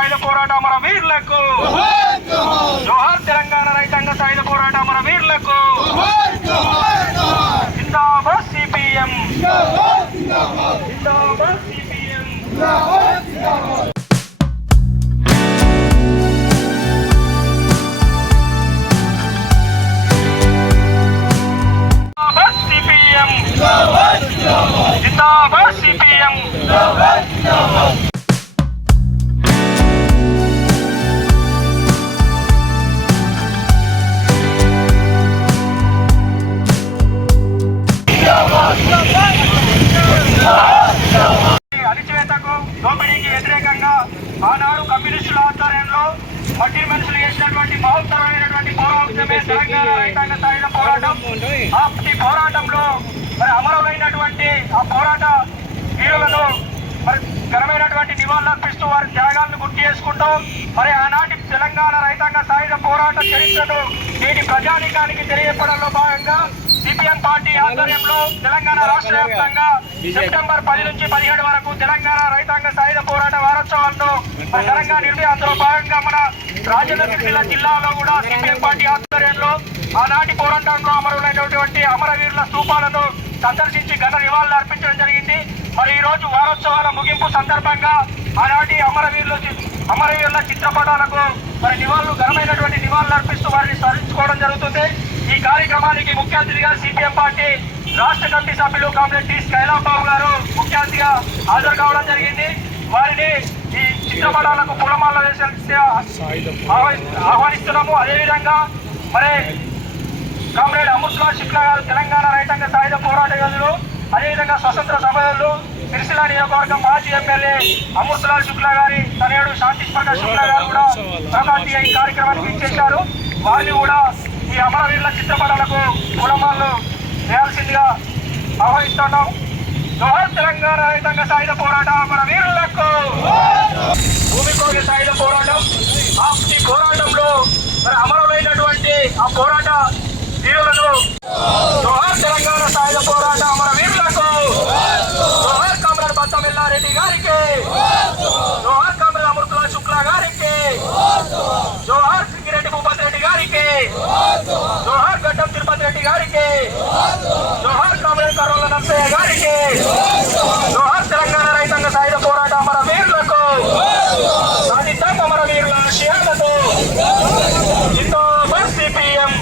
సాయుధ పోరాట అమర వీరులకు, జోహార్ తెలంగాణ రైతాంగ సాయుధ పోరాట అమర వీరులకు, జిందాబాద్ సిపిఎం, జిందాబాద్ సిపిఎం. జిందాబాద్ సిపిఎం. అణచివేతకు దోపిడీకి వ్యతిరేకంగా ఆనాడు కమ్యూనిస్టుల ఆధ్వర్యంలో మట్టి మనుషులు చేసినటువంటి మహోత్తరమైనటువంటి పోరాటమే తెలంగాణ రైతాంగ సాయుధ పోరాటం. ఆ పోరాటంలో మరి అమరులైనటువంటి ఆ పోరాట వీరులను మరి ఘనమైనటువంటి నివాళులు అర్పిస్తూ వారి త్యాగాలను గుర్తు చేసుకుంటూ మరి ఆనాటి తెలంగాణ రైతాంగ సాయుధ పోరాట చరిత్రను నేటి ప్రజానీకానికి తెలియపడంలో భాగంగా సిపిఎం పార్టీ ఆధ్వర్యంలో తెలంగాణ రాష్ట్ర వ్యాప్తంగా సెప్టెంబర్ 10 నుంచి 17 వరకు తెలంగాణ రైతాంగ సాయుధ పోరాట వారోత్సవాలను ఘనంగా నిర్వహించి అందులో భాగంగా మన రాజన్న సిరిసిల్ల జిల్లాలో కూడా సిపిఎం పార్టీ ఆధ్వర్యంలో ఆనాటి పోరాటంలో అమరులైనటువంటి అమరవీరుల స్తూపాలను సందర్శించి ఘన నివాళులు అర్పించడం జరిగింది. మరి ఈ రోజు వారోత్సవాల ముగింపు సందర్భంగా ఆనాటి అమరవీరుల చిత్రపటాలకు మరి ఘనమైనటువంటి నివాళులు అర్పిస్తూ వారిని స్మరించుకోవడం జరుగుతుంది. ఈ కార్యక్రమానికి ముఖ్య అతిథిగా సిపిఎం పార్టీ రాష్ట్ర కమిటీ సభ్యులు కామ్రేడ్ టి కైలాబాబు గారు ముఖ్య అతిథిగా హాజరు కావడం జరిగింది. వారిని ఈ చిత్రపటాలకు పూలమాల వేసి ఆహ్వానిస్తున్నాము. అదేవిధంగా మరి కామ్రేడ్ అమృత్లాల్ శుక్లా గారు తెలంగాణ రైతాంగ సాయుధ పోరాట యోధులు, అదేవిధంగా స్వతంత్ర సమరులు, సిరిసిల్ల నియోజకవర్గం మాజీ ఎమ్మెల్యే అమృత్లాల్ శుక్లా గారి తనయుడు శాంతి ప్రకాష్ శుక్లా గారు కూడా ప్రధాని ఈ కార్యక్రమానికి ఇచ్చేశారు. వారిని కూడా ఈ అమరవీరుల చిత్రపటాలకు పూలమాలలు వేయాల్సిందిగా ఆహ్వానిస్తున్నాం. జోహార్ తెలంగాణ రైతాంగ సాయుధ పోరాట అమరవీరులకు, భూమి కోరి సాయుధ పోరాటం. ఈ పోరాటంలో మరి అమరులైనటువంటి ఆ పోరాట వీరులను జోహార్ తెలంగాణ సాయుధ పోరాట అమరవీరులకు, జోహార్ కామ్రేడ్ బత్తమిల్లారెడ్డి గారికి, జోహార్ కామ్రేడ్ అమృత్లాల్ శుక్లా గారికి, జోహార్ సింగిరెడ్డి భూపతి రెడ్డి గారికి, జోహార్ గడ్డం తిరుపతి రెడ్డి గారికి, జోహార్ కామ్రేడ్ కరోల నర్సయ్య గారికి, జోహార్ తెలంగాణ రైతాంగ సాయుధ పోరాట అమరవీరులకు, సాధిద్దాం అమరవీరుల ఆశయాలతో. జిందాబాద్ సిపిఎం,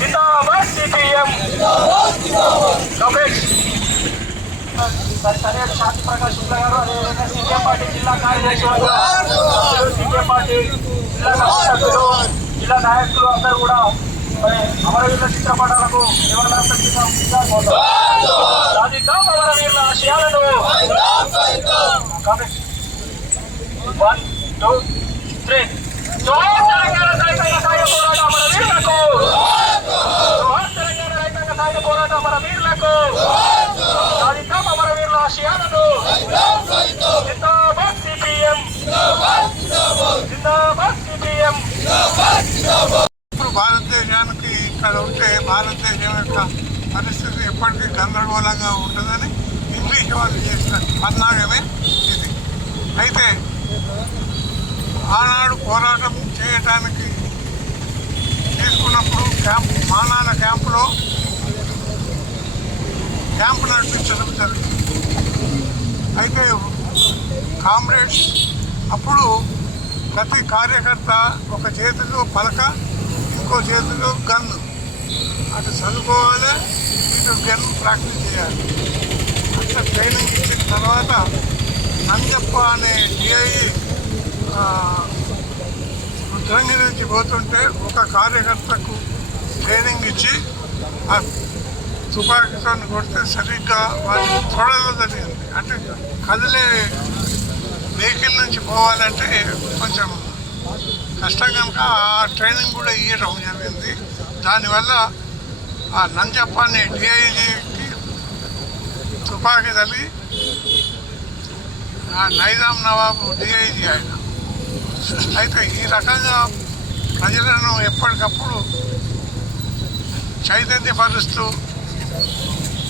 జిందాబాద్ సిపిఎం. సరైన శాంతి ప్రకాష్ శుక్లా గారు, అదేవిధంగా సిపిఎం పార్టీ జిల్లా కార్యదర్శి, సిపిఎం పార్టీ జిల్లా సభ్యులు, జిల్లా నాయకులు అందరూ కూడా అమరవీరుల చిత్రపటాలకు సాధిద్దాం అమరవీరుల ఆశయాలను. 1, 2, 3. జోహార్ తెలంగాణ రైతాంగ సాయుధ పోరాట అమరవీరులకు, జోహార్ తెలంగాణ రైతాంగ సాయుధ పోరాట అమరవీరులకు, సాధిద్దాం అమరవీరుల ఆశయాలను. జిందాబాద్ సిపిఎం, జిందాబాద్ సిపిఎం. భారతదేశానికి ఇక్కడ ఉంటే భారతదేశం యొక్క పరిస్థితి ఎప్పటికీ గందరగోళంగా ఉంటుందని ఇంగ్లీష్ వాళ్ళు చేసిన పన్నాగమే ఇది. అయితే ఆనాడు పోరాటం చేయటానికి తీసుకున్నప్పుడు మానాల క్యాంపు నడిపించడం జరిగింది. అయితే కామ్రేడ్స్ అప్పుడు ప్రతి కార్యకర్త ఒక చేతిలో పలక, ఇంకో చేతిలో గన్ను, అటు చదువుకోవాలి, ఇటు గన్ ప్రాక్టీస్ చేయాలి. అంత ట్రైనింగ్ ఇచ్చిన తర్వాత నంజప్ప అనే డిఐ రుద్రంగి నుంచి పోతుంటే ఒక కార్యకర్తకు ట్రైనింగ్ ఇచ్చి ఆ తుపాకీతో కొడితే సరిగ్గా వాటి తొడలో జరిగింది. అంటే కదిలే వెహికల్ నుంచి పోవాలంటే కొంచెం కష్టం కనుక ఆ ట్రైనింగ్ కూడా ఇవ్వడం జరిగింది. దానివల్ల ఆ నంజప్ప అనే డిఐజీకి తుపాకీ తగిలి ఆ నైజాం నవాబు డిఐజీ ఆయన. అయితే ఈ రకంగా ప్రజలను ఎప్పటికప్పుడు చైతన్యపరుస్తూ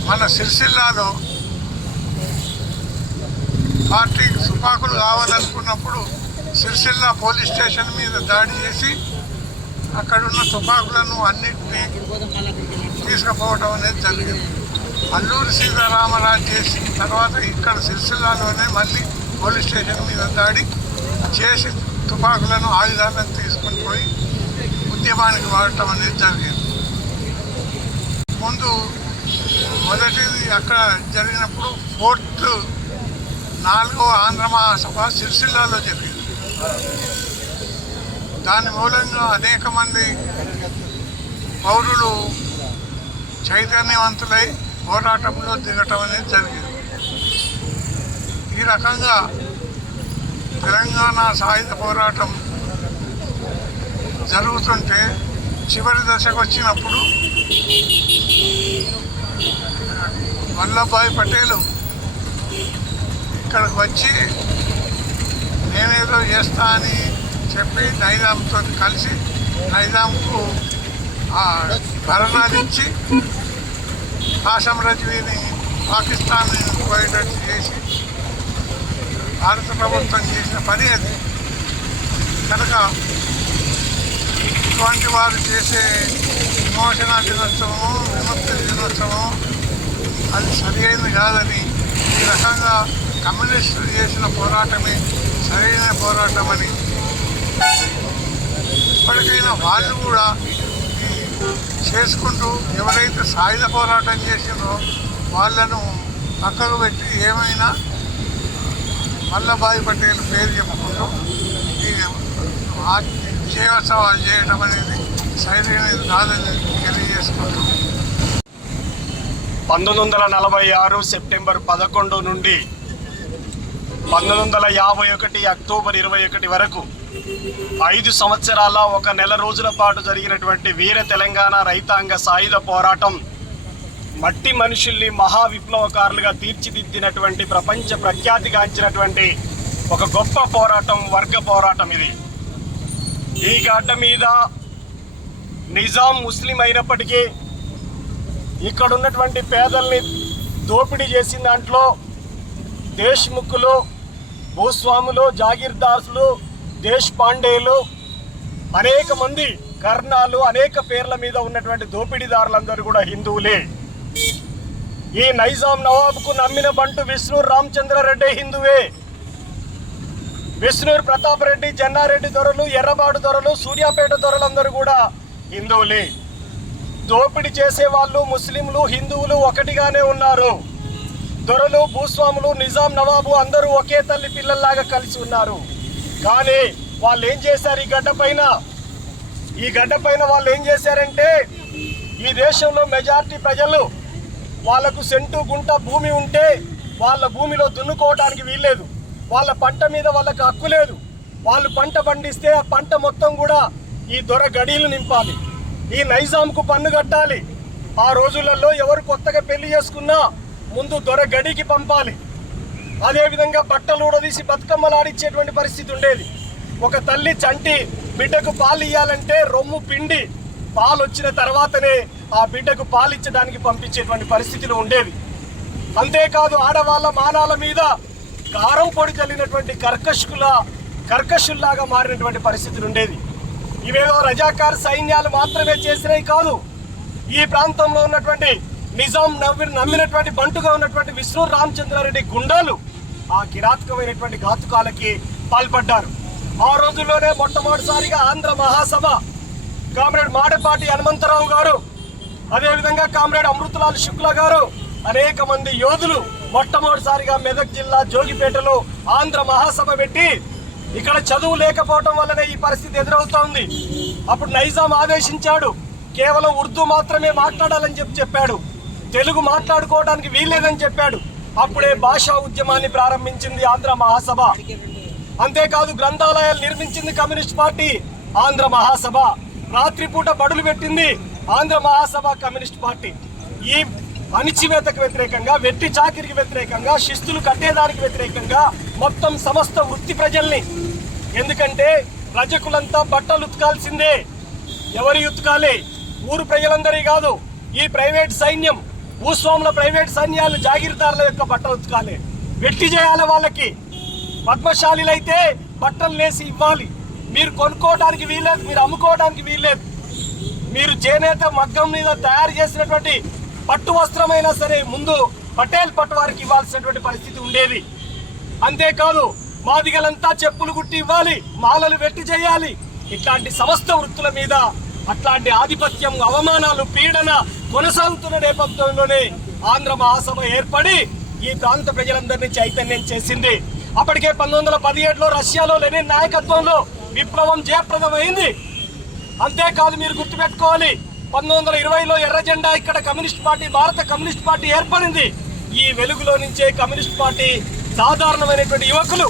మన సిరిసిల్లాలో పార్టీకి తుపాకులు కావాలనుకున్నప్పుడు సిరిసిల్ల పోలీస్ స్టేషన్ మీద దాడి చేసి అక్కడున్న తుపాకులను అన్నింటినీ తీసుకుపోవడం అనేది జరిగింది. అల్లూరి సీతారామరాజు చేసిన తర్వాత ఇక్కడ సిరిసిల్లాలోనే మళ్ళీ పోలీస్ స్టేషన్ మీద దాడి చేసి తుపాకులను ఆయుధాలను తీసుకొని పోయి ఉద్యమానికి వాడటం అనేది జరిగింది. ముందు మొదటిది అక్కడ జరిగినప్పుడు 4th 4వ ఆంధ్ర మహాసభ సిరిసిల్లాలో జరిగింది. దాని మూలంగా అనేక మంది పౌరులు చైతన్యవంతులై పోరాటంలో దిగటం అనేది జరిగింది. ఈ రకంగా తెలంగాణ సాయుధ పోరాటం జరుగుతుంటే చివరి దశకు వచ్చినప్పుడు వల్లభాయ్ పటేల్ ఇక్కడికి వచ్చి నేనేదో చేస్తా అని చెప్పి నైజాంతో కలిసి నైజాంకు భరణాలు ఇచ్చి ఆసం రజ్వీని పాకిస్తాన్ పోయేటట్టు చేసి భారత ప్రభుత్వం చేసిన పని అది. కనుక ఇటువంటి వారు చేసే విమోచన దినోత్సవము విముక్తి దినోత్సవం అది సరైనది కాదని, ఈ రకంగా కమ్యూనిస్టులు చేసిన పోరాటమే సరైన పోరాటం అని ఇప్పటికైనా వాళ్ళు కూడా చేసుకుంటూ ఎవరైతే సాయుధ పోరాటం చేసిందో వాళ్ళను పక్కకు పెట్టి ఏమైనా వల్లభాయ్ పటేల్ పేరు చెప్పుకుంటూ ఈ విజయోత్సవాలు చేయడం అనేది సరైనది కాదని తెలియజేసుకుంటూ 1946 సెప్టెంబర్ 11 నుండి 1951 అక్టోబర్ 21 వరకు 5 సంవత్సరాల 1 నెల రోజుల పాటు జరిగినటువంటి వీర తెలంగాణ రైతాంగ సాయుధ పోరాటం మట్టి మనుషుల్ని మహా విప్లవకారులుగా తీర్చిదిద్దినటువంటి ప్రపంచ ప్రఖ్యాతిగాంచినటువంటి ఒక గొప్ప పోరాటం, వర్గ పోరాటం ఇది. ఈ గడ్డ మీద నిజాం ముస్లిం అయినప్పటికీ ఇక్కడ ఉన్నటువంటి పేదల్ని దోపిడీ చేసిన దాంట్లో దేశ్ముఖులు, భూస్వాములు, జాగీర్దార్సులు, దేశ్ పాండేలు, అనేక మంది కర్ణాలు, అనేక పేర్ల మీద ఉన్నటువంటి దోపిడీదారులందరూ కూడా హిందువులే. ఈ నైజాం నవాబుకు నమ్మిన బంటు విష్ణూర్ రామచంద్రారెడ్డి హిందువే. విష్ణూర్ ప్రతాప్ రెడ్డి, జన్నారెడ్డి దొరలు, ఎర్రబాడు దొరలు, సూర్యాపేట దొరలందరూ కూడా హిందువులే. దోపిడీ చేసే వాళ్ళు ముస్లింలు, హిందువులు ఒకటిగానే ఉన్నారు. దొరలు, భూస్వాములు, నిజాం నవాబు అందరూ ఒకే తల్లి పిల్లల్లాగా కలిసి ఉన్నారు. కానీ వాళ్ళు ఏం చేశారు? ఈ గడ్డ పైన వాళ్ళు ఏం చేశారంటే, ఈ దేశంలో మెజారిటీ ప్రజలు వాళ్ళకు సెంటు గుంట భూమి ఉంటే వాళ్ళ భూమిలో దున్నుకోవడానికి వీల్లేదు. వాళ్ళ పంట మీద వాళ్ళకు హక్కు లేదు. వాళ్ళు పంట పండిస్తే ఆ పంట మొత్తం కూడా ఈ దొర గడీలు నింపాలి, ఈ నైజాంకు పన్ను కట్టాలి. ఆ రోజులలో ఎవరు కొత్తగా పెళ్లి చేసుకున్నా ముందు దొర గడికి పంపాలి. అదేవిధంగా బట్టలు ఊడదీసి బతుకమ్మలు ఆడిచ్చేటువంటి పరిస్థితి ఉండేది. ఒక తల్లి చంటి బిడ్డకు పాలు ఇవ్వాలంటే రొమ్ము పిండి పాలు వచ్చిన తర్వాతనే ఆ బిడ్డకు పాలు ఇచ్చడానికి పంపించేటువంటి పరిస్థితులు ఉండేవి. అంతేకాదు ఆడవాళ్ళ మానాల మీద కారం పొడి చల్లినటువంటి కర్కశుల్లాగా మారినటువంటి పరిస్థితులు ఉండేది. ఇవేవో రజాకార్ సైన్యాలు మాత్రమే చేసినవి కాదు. ఈ ప్రాంతంలో ఉన్నటువంటి నిజాం నమ్మినటువంటి బంటుగా ఉన్నటువంటి విష్ణూర్ రామచంద్రారెడ్డి గుండాలు ఆ కిరాతకమైనటువంటి ఘాతుకాలకి పాల్పడ్డారు. ఆ రోజుల్లోనే మొట్టమొదటిసారిగా ఆంధ్ర మహాసభ కామ్రేడ్ మాడపాటి హనుమంతరావు గారు, అదేవిధంగా కామ్రేడ్ అమృతలాల్ శుక్లా గారు, అనేక మంది యోధులు మొట్టమొదటిసారిగా మెదక్ జిల్లా జోగిపేటలో ఆంధ్ర మహాసభ పెట్టి, ఇక్కడ చదువు లేకపోవటం వల్లనే ఈ పరిస్థితి ఎదురవుతోంది. అప్పుడు నైజాం ఆదేశించాడు, కేవలం ఉర్దూ మాత్రమే మాట్లాడాలని చెప్పాడు, తెలుగు మాట్లాడుకోవడానికి వీల్లేదని చెప్పాడు. అప్పుడే భాషా ఉద్యమాన్ని ప్రారంభించింది ఆంధ్ర మహాసభ. అంతేకాదు గ్రంథాలయాలు నిర్మించింది కమ్యూనిస్ట్ పార్టీ ఆంధ్ర మహాసభ. రాత్రిపూట బడులు పెట్టింది ఆంధ్ర మహాసభ కమ్యూనిస్ట్ పార్టీ. ఈ అణిచివేతకు వ్యతిరేకంగా, వెట్టి చాకిరికి వ్యతిరేకంగా, శిస్తులు కట్టేదానికి వ్యతిరేకంగా మొత్తం సమస్త వృత్తి ప్రజల్ని, ఎందుకంటే రజకులంతా బట్టలు ఉతకాల్సిందే. ఎవరి ఉతకాలి? ఊరు ప్రజలందరి కాదు, ఈ ప్రైవేట్ సైన్యం, భూస్వాముల ప్రైవేట్ సైన్యాలు, జాగీర్దారుల యొక్క బట్టలు ఉతకాలి, వెట్టి చేయాలి వాళ్ళకి. పద్మశాలిలైతే బట్టలు నేసి ఇవ్వాలి. మీరు కొనుక్కోవడానికి వీల్లేదు, మీరు అమ్ముకోవడానికి వీల్లేదు. మీరు చేనేత మగ్గం మీద తయారు చేసినటువంటి పట్టు వస్త్రమైనా సరే ముందు పటేల్ పట్టు వారికి ఇవ్వాల్సినటువంటి పరిస్థితి ఉండేది. అంతేకాదు మాదిగలంతా చెప్పులు కుట్టి ఇవ్వాలి, మాలలు వెట్టి చేయాలి. ఇట్లాంటి సమస్త వృత్తుల మీద అట్లాంటి ఆధిపత్యం, అవమానాలు, పీడన కొనసాగుతున్న నేపథ్యంలోనే ఆంధ్ర మహాసభ ఏర్పడి ఈ ప్రాంత ప్రజలందరినీ చైతన్యం చేసింది. అప్పటికే 1917లో రష్యాలో లెనిన్ నాయకత్వంలో విప్లవం జయప్రదమైంది. అంతేకాదు మీరు గుర్తుపెట్టుకోవాలి, 1920లో ఎర్ర జెండా ఇక్కడ కమ్యూనిస్ట్ పార్టీ, భారత కమ్యూనిస్ట్ పార్టీ ఏర్పడింది. ఈ వెలుగులో నుంచే కమ్యూనిస్ట్ పార్టీ సాధారణమైనటువంటి యువకులు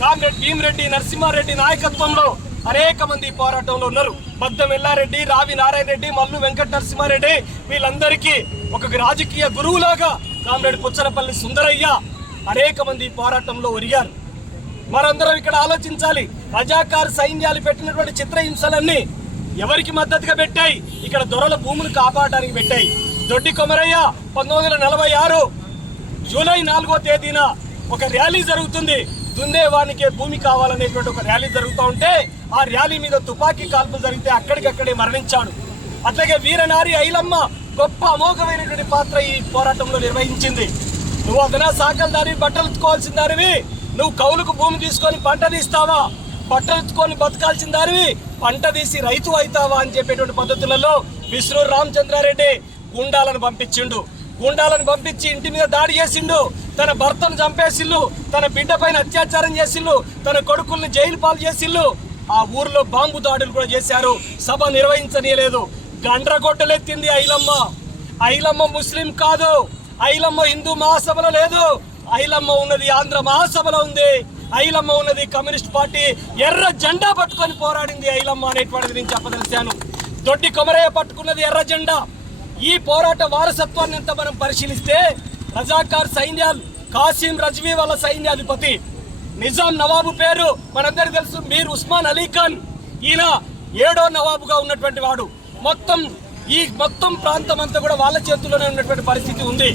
కామ్రేడ్ భీమిరెడ్డి, నరసింహారెడ్డి నాయకత్వంలో అనేక మంది పోరాటంలో ఉన్నారు. బద్దం ఎల్లారెడ్డి, రావి నారాయణ రెడ్డి, మల్లు వెంకట నరసింహారెడ్డి, వీళ్ళందరికీ ఒక రాజకీయ గురువులాగా కామ్రేడ్ పుచ్చనపల్లి సుందరయ్య అనేక మంది పోరాటంలో ఒరిగారు. మనందరం ఇక్కడ ఆలోచించాలి, రజాకార్ సైన్యాలు పెట్టినటువంటి చిత్రహింసలన్నీ ఎవరికి మద్దతుగా పెట్టాయి? ఇక్కడ దొరల భూములు కాపాడడానికి పెట్టాయి. దొడ్డి కొమరయ్య 1946 జూలై 4వ తేదీన ఒక ర్యాలీ జరుగుతుంది. దున్నేవానికే భూమి కావాలనేటువంటి ఒక ర్యాలీ జరుగుతూ ఉంటే ఆ ర్యాలీ మీద తుపాకీ కాల్పులు జరిగితే అక్కడికక్కడే మరణించాడు. అట్లాగే వీరనారి ఐలమ్మ గొప్ప అమోఘమైనటువంటి పాత్ర ఈ పోరాటంలో నిర్వహించింది. నువ్వు అదనా సాకల దానివి, బట్టలు ఉత్తుకోవాల్సిన దానివి, నువ్వు కౌలుకు భూమి తీసుకొని పంట తీస్తావా? బట్టలు ఉత్తుకొని బతకాల్సిన దానివి, పంట తీసి రైతు అవుతావా అని చెప్పేటువంటి పద్ధతులలో విశ్రూర్ రామచంద్రారెడ్డి గుండాలను పంపించిండు. గుండాలను పంపించి ఇంటి మీద దాడి చేసిండు, తన భర్తను చంపేసిళ్ళు, తన బిడ్డ పైన అత్యాచారం చేసిళ్ళు, తన కొడుకుల్ని జైలు పాలు చేసిళ్ళు. ఆ ఊర్లో బాంబు దాడులు కూడా చేశారు. సభ నిర్వహించనీయలేదు. గండ్రగొడ్డలెత్తింది ఐలమ్మ. ఐలమ్మ ముస్లిం కాదు, ఐలమ్మ హిందూ మహాసభలో లేదు. ఐలమ్మ ఉన్నది ఆంధ్ర మహాసభలో ఉంది. ఐలమ్మ ఉన్నది కమ్యూనిస్ట్ పార్టీ ఎర్ర జెండా పట్టుకొని పోరాడింది ఐలమ్మ అనేటువంటిది నేను చెప్పదలిచాను. దొడ్డి కొమరయ్య పట్టుకున్నది ఎర్ర జెండా. ఈ పోరాట వారసత్వాన్ని అంతా మనం పరిశీలిస్తే రజాకార్ సైన్యాలు, కాసిం రజ్వీ వాళ్ళ సైన్యాధిపతి, నిజాం నవాబు పేరు మనందరికీ తెలుసు, మీర్ ఉస్మాన్ అలీ ఖాన్. ఈయన 7వ నవాబుగా ఉన్నటువంటి వాడు. మొత్తం ప్రాంతం అంతా కూడా వాళ్ళ చేతుల్లోనే ఉన్నటువంటి పరిస్థితి ఉంది.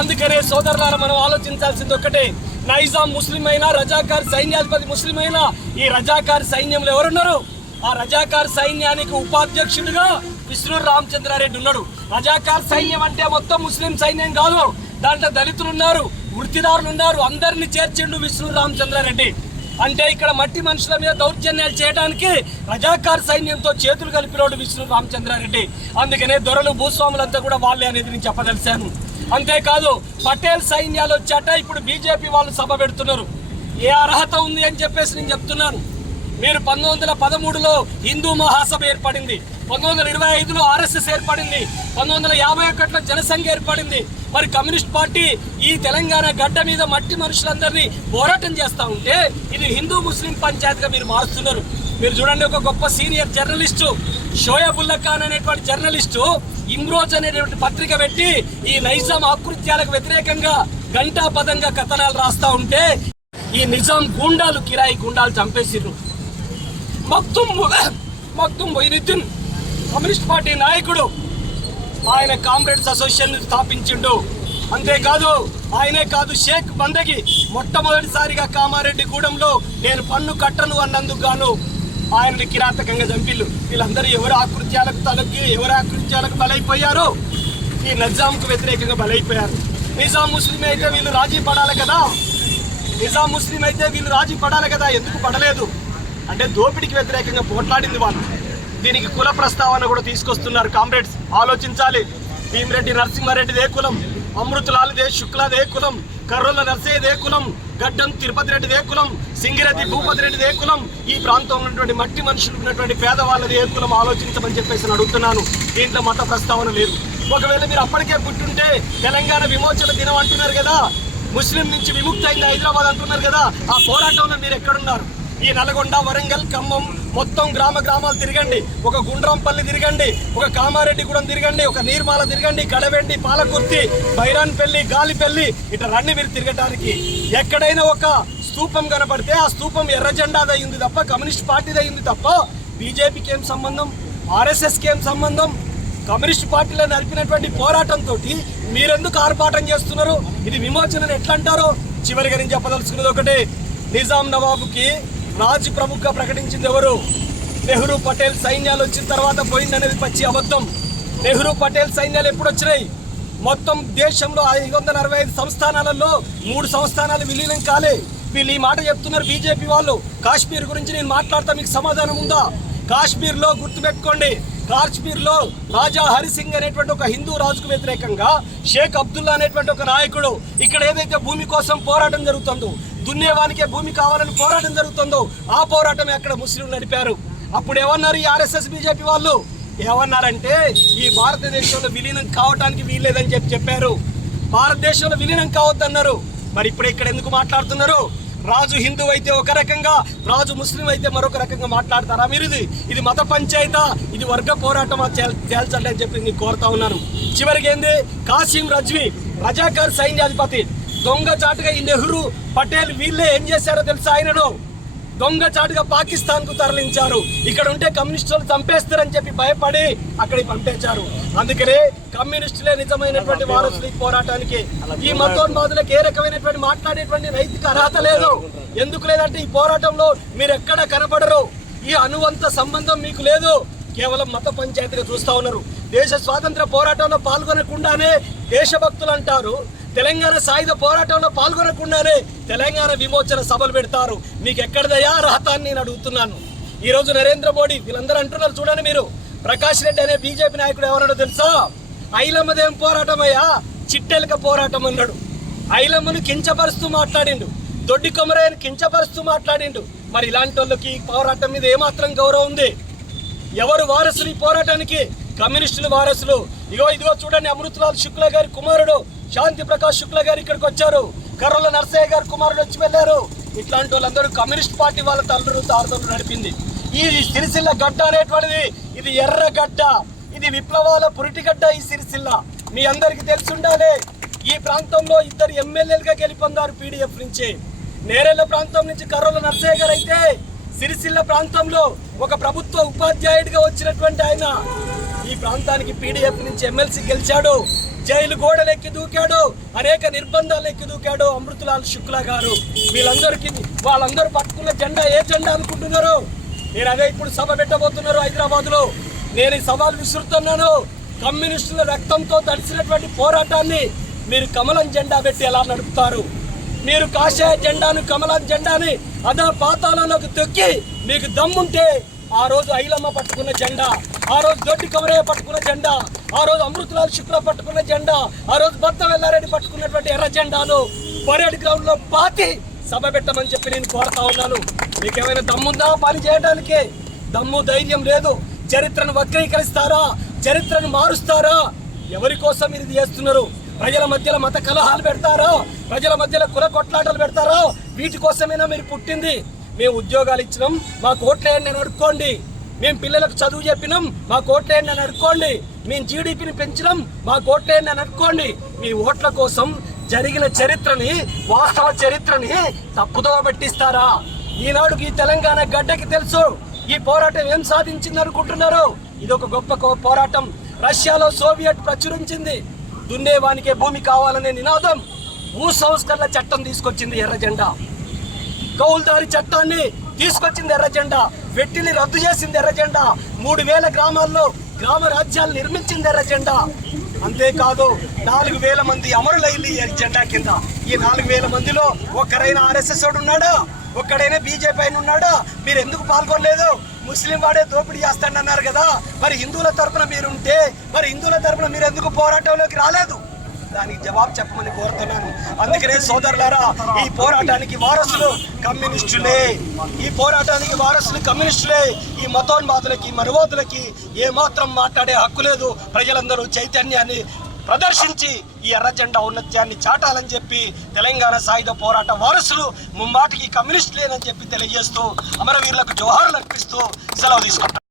అందుకనే సోదరులారా మనం ఆలోచించాల్సింది ఒక్కటే, నైజాం ముస్లిం అయినా, రజాకార్ సైన్యాధిపతి ముస్లిం అయినా, ఈ రజాకార్ సైన్యంలో ఎవరున్నారు? ఆ రజాకార్ సైన్యానికి ఉపాధ్యక్షుడిగా విశ్రూర్ రామచంద్రారెడ్డి ఉన్నాడు. రజాకార్ సైన్యం అంటే మొత్తం ముస్లిం సైన్యం కాదు, దాంట్లో దళితులు ఉన్నారు, వృత్తిదారులు ఉన్నారు, అందరినీ చేర్చిండు విశ్రూర్ రామచంద్రారెడ్డి. అంటే ఇక్కడ మట్టి మనుషుల మీద దౌర్జన్యాలు చేయడానికి రజాకార్ సైన్యంతో చేతులు కలిపినోడు విశ్రూర్ రామచంద్రారెడ్డి. అందుకనే దొరలు, భూస్వాములంతా కూడా వాళ్ళే అనేది నేను చెప్పదలిశాను. అంతేకాదు పటేల్ సైన్యాలు వచ్చాట ఇప్పుడు బీజేపీ వాళ్ళు సభ పెడుతున్నారు. ఏ అర్హత ఉంది అని చెప్పేసి నేను చెప్తున్నాను. మీరు 1913లో హిందూ మహాసభ ఏర్పడింది, 1925లో ఆర్ఎస్ఎస్ ఏర్పడింది, 1951లో జనసంఘ ఏర్పడింది. మరి కమ్యూనిస్ట్ పార్టీ ఈ తెలంగాణ గడ్డ మీద మట్టి మనుషులందరినీ పోరాటం చేస్తూ ఉంటే ఇది హిందూ ముస్లిం పంచాయతీగా మీరు మారుస్తున్నారు. మీరు చూడండి, ఒక గొప్ప సీనియర్ జర్నలిస్టు షోయబుల్లా ఖాన్ అనేటువంటి జర్నలిస్టు ఇమ్రోజ్ అనేటువంటి పత్రిక పెట్టి ఈ నైజాం ఆకృత్యాలకు వ్యతిరేకంగా గంటాపదంగా కథనాలు రాస్తా ఉంటే ఈ నిజాం గూండాలు, కిరాయి గూండాలు చంపేసిర్రు. మక్తుమ్ మొయినుద్దీన్ కమ్యూనిస్ట్ పార్టీ నాయకుడు, ఆయన కామ్రేడ్స్ అసోసియేషన్ స్థాపించిండు. అంతేకాదు ఆయనే కాదు, షేక్ బందగి మొట్టమొదటిసారిగా కామారెడ్డి గూడెంలో నేను పన్ను కట్టను అన్నందుకు గాను ఆయనని కిరాతకంగా చంపిల్లు. వీళ్ళందరూ ఎవరి ఆకృత్యాలకు బలైపోయారు? ఈ నిజాంకు వ్యతిరేకంగా బలైపోయారు. నిజాం ముస్లిం అయితే వీళ్ళు రాజీ పడాలి కదా, ఎందుకు పడలేదు అంటే దోపిడికి వ్యతిరేకంగా పోట్లాడింది వాళ్ళు. దీనికి కుల ప్రస్తావన కూడా తీసుకొస్తున్నారు కామ్రేడ్స్. ఆలోచించాలి. భీమిరెడ్డి నరసింహారెడ్డిదే కులం, అమృతలాల్దే శుక్లాదే కులం, కర్రోల నర్సయ్యదే కులం, గడ్డం తిరుపతి రెడ్డిదే కులం, సింగిరెడ్డి భూపతి రెడ్డిదే కులం, ఈ ప్రాంతంలో ఉన్నటువంటి మట్టి మనుషులు ఉన్నటువంటి పేదవాళ్ళది ఏ కులం ఆలోచించమని చెప్పేసి అడుగుతున్నాను. దీంట్లో మత ప్రస్తావన లేదు. ఒకవేళ మీరు అప్పటికే పుట్టుంటే తెలంగాణ విమోచన దినం అంటున్నారు కదా, ముస్లిం నుంచి విముక్తి అయింది హైదరాబాద్ అంటున్నారు కదా, ఆ పోరాటంలో మీరు ఎక్కడున్నారు? ఈ నల్గొండ, వరంగల్, ఖమ్మం మొత్తం గ్రామాలు తిరగండి, ఒక గుండ్రంపల్లి తిరగండి, ఒక కామారెడ్డిగూడెం తిరగండి, ఒక నీర్మాల తిరగండి, కడవెండి, పాలకుర్తి, బైరాన్పల్లి, గాలిపల్లి, ఇట్లా రండి మీరు తిరగటానికి. ఎక్కడైనా ఒక స్తూపం కనపడితే ఆ స్తూపం ఎర్ర జెండాది అయింది తప్ప, కమ్యూనిస్ట్ పార్టీది అయింది తప్ప, బీజేపీకి ఏం సంబంధం? ఆర్ఎస్ఎస్కి ఏం సంబంధం? కమ్యూనిస్ట్ పార్టీలో నడిపినటువంటి పోరాటంతో మీరెందుకు ఆర్భాటం చేస్తున్నారు? ఇది విమోచనని ఎట్లా అంటారో? చివరిగా నేను చెప్పదలుచుకున్నది ఒకటే, నిజాం నవాబుకి రాజు ప్రముఖ ప్రకటించింది ఎవరు? నెహ్రూ పటేల్ సైన్యాలు వచ్చిన తర్వాత పోయిందనేది పచ్చి అబద్ధం. నెహ్రూ పటేల్ సైన్యాలు ఎప్పుడు వచ్చినాయి? మొత్తం దేశంలో 565 సంస్థానాలలో 3 సంస్థానాలు విలీనం కాలే. వీళ్ళు ఈ మాట చెప్తున్నారు బీజేపీ వాళ్ళు. కాశ్మీర్ గురించి నేను మాట్లాడతా, మీకు సమాధానం ఉందా? కాశ్మీర్లో గుర్తుపెట్టుకోండి, కాశ్మీర్లో రాజా హరిసింగ్ అనేటువంటి ఒక హిందూ రాజుకు వ్యతిరేకంగా షేక్ అబ్దుల్లా అనేటువంటి ఒక నాయకుడు ఇక్కడ ఏదైతే భూమి కోసం పోరాటం జరుగుతుందో, దున్నేవానికే భూమి కావాలని పోరాటం జరుగుతుందో, ఆ పోరాటం అక్కడ ముస్లింలు నడిపారు. అప్పుడు ఏమన్నారు ఈ ఆర్ఎస్ఎస్ బీజేపీ వాళ్ళు? ఏమన్నారంటే ఈ భారతదేశంలో విలీనం కావటానికి వీల్లేదని చెప్పారు. భారతదేశంలో విలీనం కావద్దన్నారు. మరి ఇప్పుడు ఇక్కడ ఎందుకు మాట్లాడుతున్నారు? రాజు హిందూ అయితే ఒక రకంగా, రాజు ముస్లిం అయితే మరొక రకంగా మాట్లాడతారా మీరు? ఇది మత పంచాయతా, ఇది వర్గ పోరాటం తేల్చండి అని చెప్పి నేను కోరుతా ఉన్నాను. చివరికి ఏంది, కాసిం రజ్వీ రజాకార్ సైన్యాధిపతి దొంగచాటుగా ఈ నెహ్రూ పటేల్ వీళ్ళే ఏం చేశారో తెలుసా? ఆయనను దొంగచాటుగా పాకిస్తాన్ కు తరలించారు. ఇక్కడ ఉంటే కమ్యూనిస్టులు చంపేస్తారని చెప్పి భయపడి అక్కడికి పంపించారు. అందుకనే కమ్యూనిస్టులే నిజమైనటువంటి వారసులు ఈ పోరాటానికి. ఈ మతోన్మాదులకు ఏ రకమైనటువంటి మాట్లాడేటువంటి నైతిక అర్హత లేదు. ఎందుకు లేదంటే ఈ పోరాటంలో మీరు ఎక్కడ కనపడరు. ఈ అనువంత సంబంధం మీకు లేదు. కేవలం మత పంచాయతీగా చూస్తా ఉన్నారు. దేశ స్వాతంత్ర పోరాటంలో పాల్గొనకుండానే దేశభక్తులు అంటారు. తెలంగాణ సాయుధ పోరాటంలో పాల్గొనకుండానే తెలంగాణ విమోచన సభలు పెడతారు. మీకు ఎక్కడదయా అర్హత అని నేను అడుగుతున్నాను. ఈరోజు నరేంద్ర మోడీ వీళ్ళందరూ అంటున్నారు చూడండి మీరు. ప్రకాష్ రెడ్డి అనే బీజేపీ నాయకుడు ఎవరన్నాడో తెలుసా? ఐలమ్మదేం పోరాటం అయ్యా, చిట్టెలక పోరాటం అన్నాడు. ఐలమ్మను కించపరుస్తూ మాట్లాడిండు, దొడ్డి కొమరయ్యను కించపరుస్తూ మాట్లాడిండు. మరి ఇలాంటి వాళ్ళకి ఈ పోరాటం మీద ఏమాత్రం గౌరవం ఉంది? ఎవరు వారసులు ఈ పోరాటానికి? కమ్యూనిస్టులు వారసులు. ఇదిగో చూడండి, అమృతలాల్ శుక్లా గారి కుమారుడు శాంతి ప్రకాష్ శుక్లా గారు ఇక్కడికి వచ్చారు. కర్రల నర్సయ్య గారి కుమారుడు వచ్చి వెళ్ళారు. ఇట్లాంటి వాళ్ళందరూ కమ్యూనిస్ట్ పార్టీ వాళ్ళ తల్లులు తారుదలు నడిపింది. ఈ సిరిసిల్ల గడ్డ అనేటువంటిది ఇది ఎర్ర గడ్డ, ఇది విప్లవాల పురిటిగడ్డ. ఈ సిరిసిల్ల మీ అందరికి తెలిసి ఉండాలి. ఈ ప్రాంతంలో 2 ఎమ్మెల్యేలుగా గెలుపొందారు పీడీఎఫ్ నుంచి. నేరేళ్ల ప్రాంతం నుంచి కర్రల నర్సయ్య గారు అయితే సిరిసిల్ల ప్రాంతంలో ఒక ప్రభుత్వ ఉపాధ్యాయుడిగా వచ్చినటువంటి ఆయన ఈ ప్రాంతానికి పీడీఎఫ్ నుంచి ఎమ్మెల్సీ గెలిచాడు. జైలు గోడలు ఎక్కి దూకాడు, అనేక నిర్బంధాలు ఎక్కి దూకాడు అమృతలాల్ శుక్లా గారు. వాళ్ళందరూ పట్టుకున్న జెండా ఏ జెండా అనుకుంటున్నారు? నేను అదే ఇప్పుడు సభ పెట్టబోతున్నారు హైదరాబాద్ లో. నేను ఈ సవాల్ విసురుతున్నాను. కమ్యూనిస్టుల రక్తంతో తడిసినటువంటి పోరాటాన్ని మీరు కమలం జెండా పెట్టి ఎలా నడుపుతారు? మీరు కాషాయ జెండాను, కమలం జెండాని అదా పాతాళంలోకి తొక్కి మీకు దమ్ముంటే ఆ రోజు ఐలమ్మ పట్టుకున్న జెండా, ఆ రోజు దొడ్డి కొమరయ్య పట్టుకున్న జెండా, ఆ రోజు అమృతలాల్ శుక్లా పట్టుకున్న జెండా, ఆ రోజు భర్త వెల్లారెడ్డి పట్టుకున్నటువంటి ఎర్ర జెండాను పరేడ్ గ్రౌండ్ లో పాతి సభ పెట్టమని చెప్పి నేను కోరుతా ఉన్నాను. మీకేమైనా దమ్ముందా పని చేయడానికి? దమ్ము ధైర్యం లేదు. చరిత్రను వక్రీకరిస్తారా? చరిత్రను మారుస్తారా? ఎవరి కోసం మీరు ఇది చేస్తున్నారు? ప్రజల మధ్యలో మత కలహాలు పెడతారా? ప్రజల మధ్యలో కుల కొట్లాటలు పెడతారా? వీటి కోసమైనా మీరు పుట్టింది? మేము ఉద్యోగాలు ఇచ్చినాం, మా కోట్లేయండి అని అడుక్కోండి. మేము పిల్లలకు చదువు చెప్పినాం, మా కోట్లేయండి అని అడుక్కోండి. మేము జీడిపిని పెంచినాం, మా కోట్లేయండి అని అడుక్కోండి. మీ ఓట్ల కోసం జరిగిన చరిత్రని, వాస్తవ చరిత్రని తప్పుదోవ పట్టిస్తారా? ఈనాడుకి ఈ తెలంగాణ గడ్డకి తెలుసు ఈ పోరాటం ఏం సాధించింది అనుకుంటున్నారు. ఇది ఒక గొప్ప పోరాటం. రష్యాలో సోవియట్ ప్రచురించింది దున్నేవానికే భూమి కావాలనే నినాదం. భూ సంస్కరణ చట్టం తీసుకొచ్చింది ఎర్ర జెండా. కౌల్దారి చట్టాన్ని తీసుకొచ్చింది ఎర్ర జెండా. వెట్టిని రద్దు చేసింది ఎర్ర జెండా. 3000 గ్రామాల్లో గ్రామ రాజ్యాలు నిర్మించింది ఎర్ర జెండా. అంతేకాదు 4000 మంది అమరులైంది ఎర్ర జెండా కింద. ఈ 4000 మందిలో ఒక్కరైనా ఆర్ఎస్ఎస్ వాడు ఉన్నాడా? ఒక్కడైనా బీజేపీ అయిన ఉన్నాడా? మీరు ఎందుకు పాల్గొనలేదు? ముస్లిం వాడే దోపిడీ చేస్తాడన్నారు కదా. మరి హిందువుల తరపున మీరుంటే మరి హిందువుల తరపున మీరు ఎందుకు పోరాటంలోకి రాలేదు? దానికి జవాబు చెప్పమని కోరుతున్నాను. అందుకనే సోదరులారా, ఈ పోరాటానికి వారసులు కమ్యూనిస్టులే. ఈ పోరాటానికి వారసులు కమ్యూనిస్టులే. ఈ మతోన్మాదులకి, మనువాదులకి ఏమాత్రం మాట్లాడే హక్కు లేదు. ప్రజలందరూ చైతన్యాన్ని ప్రదర్శించి ఈ ఎర్ర జెండా ఔన్నత్యాన్ని చాటాలని చెప్పి తెలంగాణ సాయుధ పోరాట వారసులు ముమ్మాటికి కమ్యూనిస్టులేనని చెప్పి తెలియజేస్తూ అమరవీరులకు జోహార్లు అర్పిస్తూ సెలవు తీసుకుంటారు.